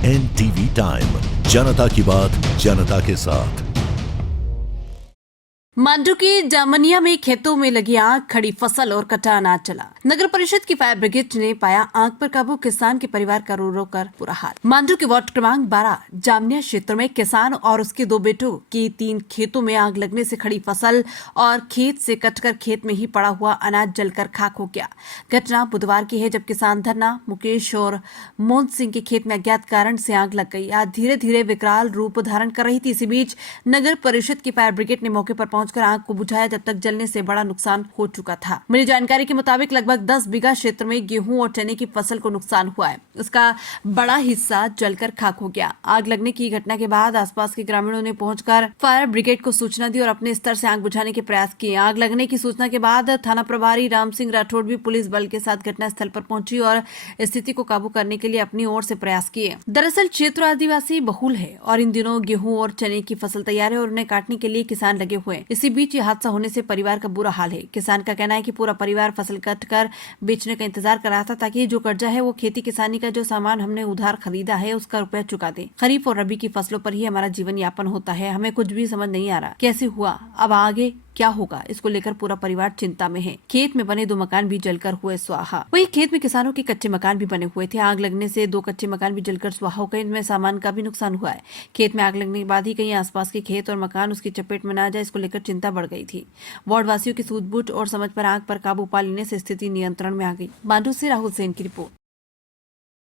NTV time, जनता की बात जनता के साथ। मांडू की जामनिया में खेतों में लगी आग, खड़ी फसल और कटा अनाज चला। नगर परिषद की फायर ब्रिगेड ने पाया आग पर काबू, किसान के परिवार का रो रो कर बुरा हाल। मांडू के वार्ड क्रमांक 12 जामनिया क्षेत्र में किसान और उसके 2 बेटों की 3 खेतों में आग लगने से खड़ी फसल और खेत से कटकर खेत में ही पड़ा हुआ अनाज जलकर खाक हो गया। घटना बुधवार की है, जब किसान धरना मुकेश और मोहन सिंह के खेत में अज्ञात कारण से आग लग गई। आज धीरे धीरे विकराल रूप धारण कर रही थी। इसी बीच नगर परिषद की फायर ब्रिगेड ने मौके पर पहुंचकर आग को बुझाया, जब तक जलने से बड़ा नुकसान हो चुका था। मिली जानकारी के मुताबिक लगभग 10 बीघा क्षेत्र में गेहूं और चने की फसल को नुकसान हुआ है। उसका बड़ा हिस्सा जलकर खाक हो गया। आग लगने की घटना के बाद आसपास के ग्रामीणों ने पहुंचकर फायर ब्रिगेड को सूचना दी और अपने स्तर से आग बुझाने के प्रयास किए। आग लगने की सूचना के बाद थाना प्रभारी राम सिंह राठौड़ भी पुलिस बल के साथ घटनास्थल पर पहुंची और स्थिति को काबू करने के लिए अपनी ओर से प्रयास किए। दरअसल क्षेत्र आदिवासी बहुल है और इन दिनों गेहूं और चने की फसल तैयार है और उन्हें काटने के लिए किसान लगे हुए हैं। इसी बीच ये हादसा होने से परिवार का बुरा हाल है। किसान का कहना है कि पूरा परिवार फसल कट कर बेचने का इंतजार कर रहा था, ताकि जो कर्जा है वो खेती किसानी का जो सामान हमने उधार खरीदा है उसका रुपया चुका दे। खरीफ और रबी की फसलों पर ही हमारा जीवन यापन होता है। हमें कुछ भी समझ नहीं आ रहा कैसे हुआ, अब आगे क्या होगा, इसको लेकर पूरा परिवार चिंता में है। खेत में बने 2 मकान भी जलकर हुए स्वाहा। वहीं खेत में किसानों के कच्चे मकान भी बने हुए थे। आग लगने से 2 कच्चे मकान भी जलकर स्वाहा हो गए। इनमें सामान का भी नुकसान हुआ है। खेत में आग लगने के बाद ही कहीं आसपास के खेत और मकान उसकी चपेट में न आ जाए, इसको लेकर चिंता बढ़ गई थी। वार्ड वासियों की सूझबूझ और समझ पर आग पर काबू पा लेने से स्थिति नियंत्रण में आ गई। मांडू से राहुल सेन की रिपोर्ट।